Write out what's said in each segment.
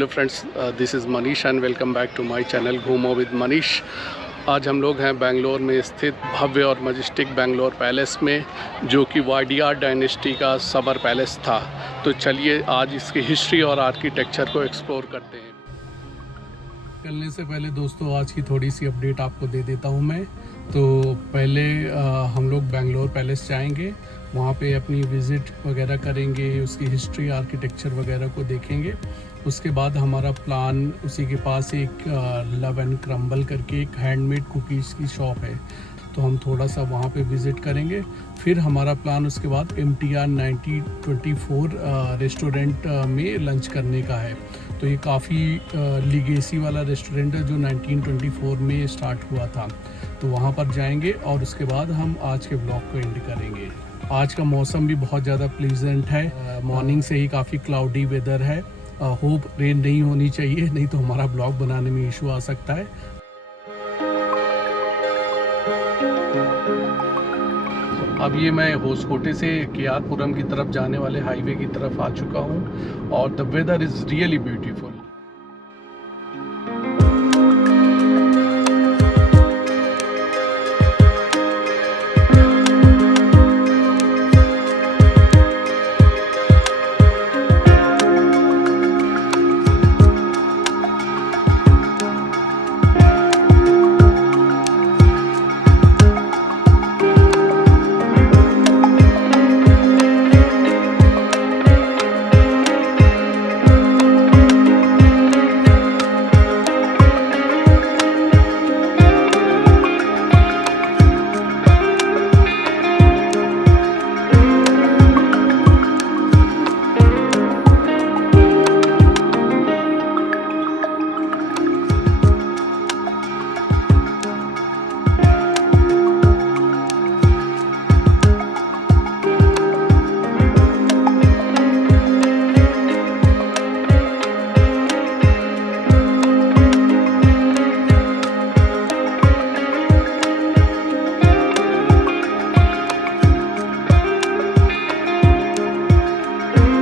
Hello friends, this is Manish and welcome back to my channel घूमो with Manish. आज हम लोग हैं बेंगलोर में स्थित भव्य और मजेस्टिक बेंगलोर पैलेस में, जो कि वाडियार डायनेस्टी का समर पैलेस था। तो चलिए आज इसकी हिस्ट्री और आर्किटेक्चर को एक्सप्लोर करते हैं। चलने से पहले दोस्तों आज की थोड़ी सी अपडेट आपको दे देता हूं मैं। तो पहले हम लोग बेंगलोर पैलेस जाएंगे, वहाँ पे अपनी विज़िट वगैरह करेंगे, उसकी हिस्ट्री आर्किटेक्चर वगैरह को देखेंगे। उसके बाद हमारा प्लान, उसी के पास एक लव एंड क्रम्बल करके एक हैंडमेड कुकीज़ की शॉप है, तो हम थोड़ा सा वहाँ पे विज़िट करेंगे। फिर हमारा प्लान उसके बाद MTR 1924 रेस्टोरेंट में लंच करने का है। तो ये काफ़ी लीगेसी वाला रेस्टोरेंट है जो 1924 में स्टार्ट हुआ था। तो वहाँ पर जाएंगे और उसके बाद हम आज के ब्लॉग को एंड करेंगे। आज का मौसम भी बहुत ज़्यादा प्लीजेंट है, मॉर्निंग से ही काफ़ी क्लाउडी वेदर है। होप रेन नहीं होनी चाहिए, नहीं तो हमारा ब्लॉग बनाने में इशू आ सकता है। अब ये मैं होसकोटे से केआरपुरम की तरफ जाने वाले हाईवे की तरफ आ चुका हूँ और the weather is really beautiful.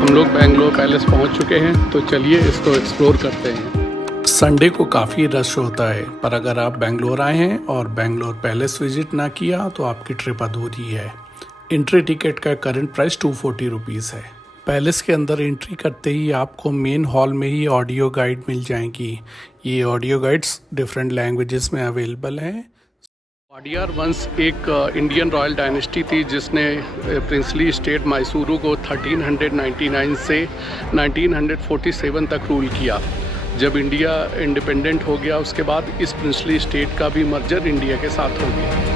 हम लोग बेंगलोर पैलेस पहुंच चुके हैं, तो चलिए इसको एक्सप्लोर करते हैं। संडे को काफ़ी रश होता है, पर अगर आप बेंगलोर आए हैं और बेंगलोर पैलेस विजिट ना किया तो आपकी ट्रिप अधूरी है। एंट्री टिकट का करंट प्राइस 240 रुपीज़ है। पैलेस के अंदर एंट्री करते ही आपको मेन हॉल में ही ऑडियो गाइड मिल जाएंगी। ये ऑडियो गाइड्स डिफरेंट लैंग्वेजेस में अवेलेबल हैं। वाडियार वंश एक इंडियन रॉयल डायनेस्टी थी जिसने प्रिंसली स्टेट मैसूरू को 1399 से 1947 तक रूल किया। जब इंडिया इंडिपेंडेंट हो गया उसके बाद इस प्रिंसली स्टेट का भी मर्जर इंडिया के साथ हो गया।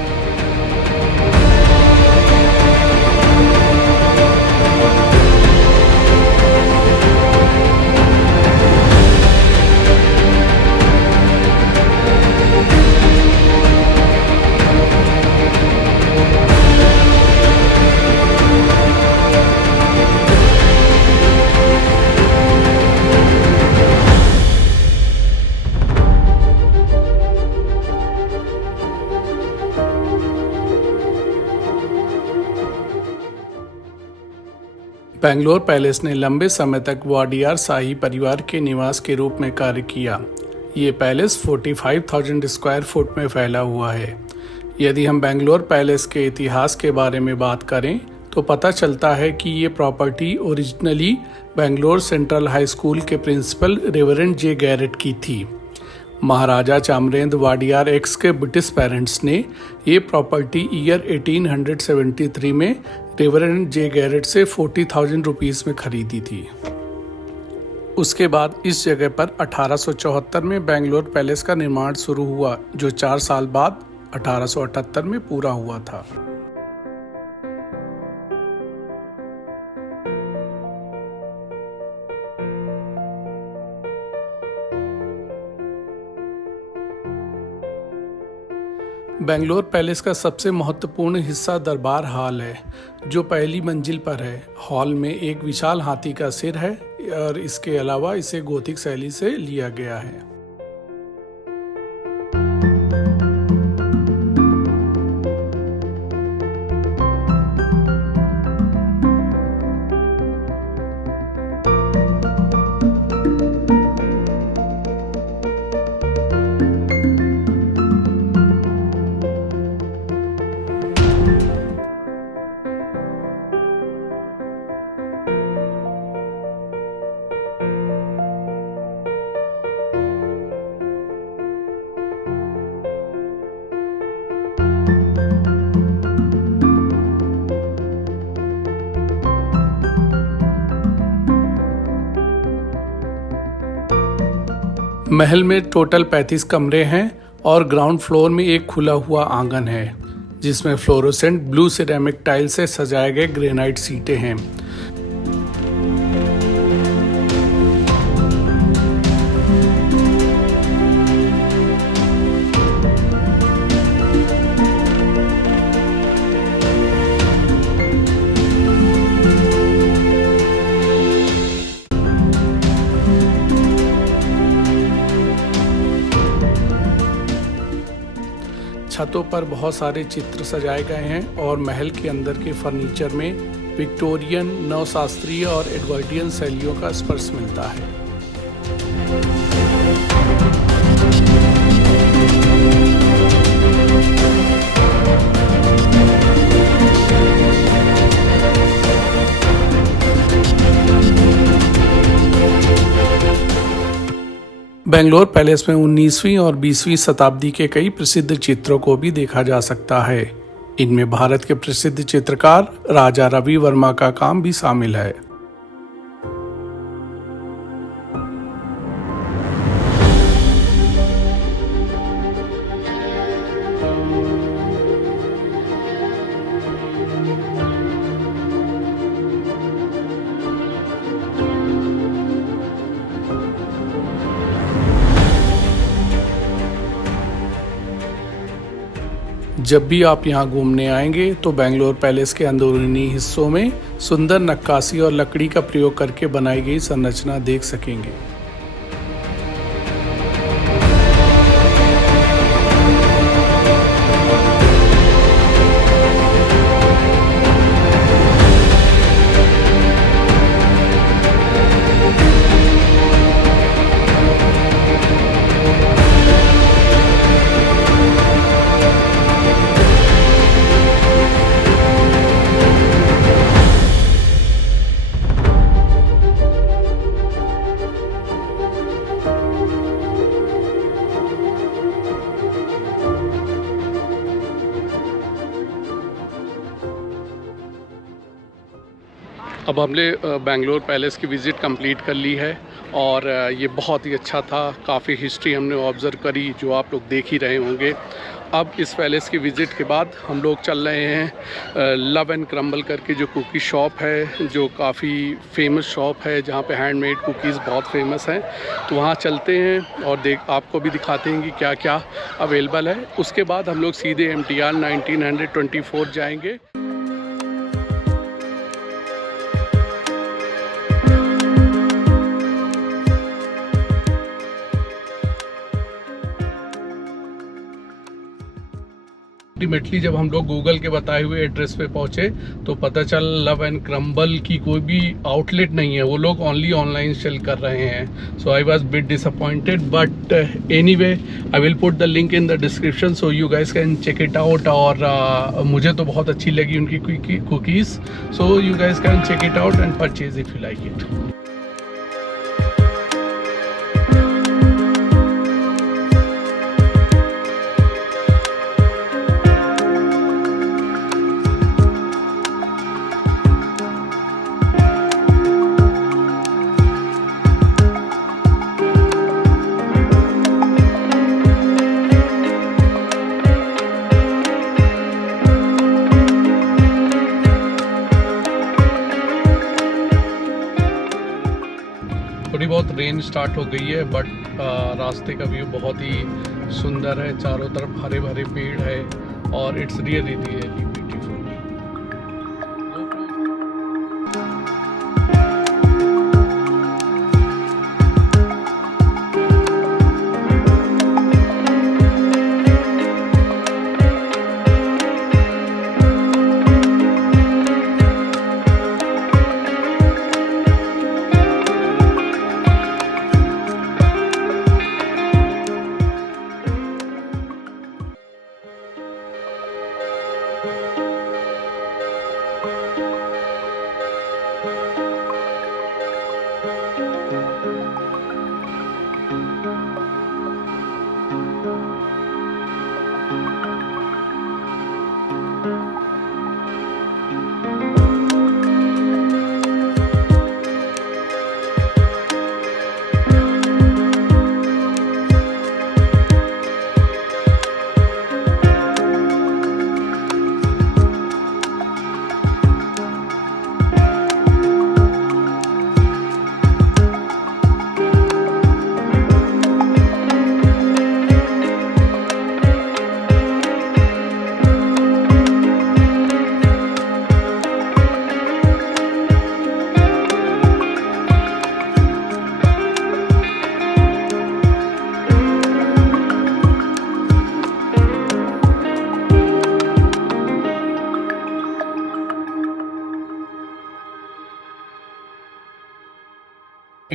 बेंगलोर पैलेस ने लंबे समय तक वाडियार शाही परिवार के निवास के रूप में कार्य किया। ये पैलेस 45,000 स्क्वायर फुट में फैला हुआ है। यदि हम बेंगलोर पैलेस के इतिहास के बारे में बात करें तो पता चलता है कि ये property originally Bangalore central high school के प्रिंसिपल रेवरेंड जे गैरेट की थी। महाराजा चामरेंद्र वाडियार एक्स के ब्रिटिश पेरेंट्स ने ये प्रॉपर्टी ईयर 1873 में रेवरेंड जे गैरेट से 40,000 रुपीज़ में खरीदी थी। उसके बाद इस जगह पर 1874 में बेंगलोर पैलेस का निर्माण शुरू हुआ, जो 4 साल बाद 1878 में पूरा हुआ था। बेंगलोर पैलेस का सबसे महत्वपूर्ण हिस्सा दरबार हॉल है, जो पहली मंजिल पर है। हॉल में एक विशाल हाथी का सिर है और इसके अलावा इसे गोथिक शैली से लिया गया है। महल में टोटल 35 कमरे हैं और ग्राउंड फ्लोर में एक खुला हुआ आंगन है जिसमें फ्लोरोसेंट ब्लू सिरेमिक टाइल से सजाए गए ग्रेनाइट सीटें हैं। छतों पर बहुत सारे चित्र सजाए गए हैं और महल के अंदर के फर्नीचर में विक्टोरियन, नवशास्त्रीय और एडवर्डियन शैलियों का स्पर्श मिलता है। बेंगलोर पैलेस में 19वीं और 20वीं शताब्दी के कई प्रसिद्ध चित्रों को भी देखा जा सकता है। इनमें भारत के प्रसिद्ध चित्रकार राजा रवि वर्मा का काम भी शामिल है। जब भी आप यहाँ घूमने आएंगे तो बेंगलोर पैलेस के अंदरूनी हिस्सों में सुंदर नक्काशी और लकड़ी का प्रयोग करके बनाई गई संरचना देख सकेंगे। अब हमने बेंगलोर पैलेस की विज़िट कंप्लीट कर ली है और ये बहुत ही अच्छा था। काफ़ी हिस्ट्री हमने ऑब्ज़र्व करी जो आप लोग देख ही रहे होंगे। अब इस पैलेस की विज़िट के बाद हम लोग चल रहे हैं लव एंड क्रम्बल करके जो कुकी शॉप है, जो काफ़ी फेमस शॉप है जहाँ पे हैंडमेड कुकीज़ बहुत फेमस हैं। तो वहाँ चलते हैं और आपको भी दिखाते हैं कि क्या क्या अवेलेबल है। उसके बाद हम लोग सीधे MTR 1924 जाएंगे। अल्टीमेटली जब हम लोग गूगल के बताए हुए एड्रेस पे पहुंचे तो पता चल लव एंड क्रम्बल की कोई भी आउटलेट नहीं है, वो लोग ओनली ऑनलाइन सेल कर रहे हैं। So I was bit disappointed but anyway I will put the link in the description so you guys can check it out. और मुझे तो बहुत अच्छी लगी उनकी cookies, so you guys can check it out and purchase if you like it. थोड़ी बहुत rain start हो गई है बट रास्ते का व्यू बहुत ही सुंदर है। चारों तरफ हरे भरे पेड़ है और it's really really beautiful. you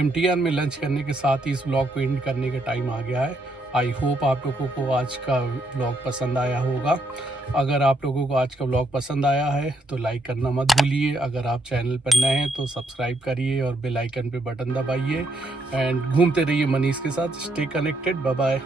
NTR में लंच करने के साथ ही इस व्लॉग को एंड करने का टाइम आ गया है। आई होप आप लोगों को आज का व्लॉग पसंद आया होगा। अगर आप लोगों को आज का व्लॉग पसंद आया है तो लाइक करना मत भूलिए। अगर आप चैनल पर नए हैं तो सब्सक्राइब करिए और बेल आइकन पे बटन दबाइए। एंड घूमते रहिए मनीष के साथ। Stay connected. Bye bye.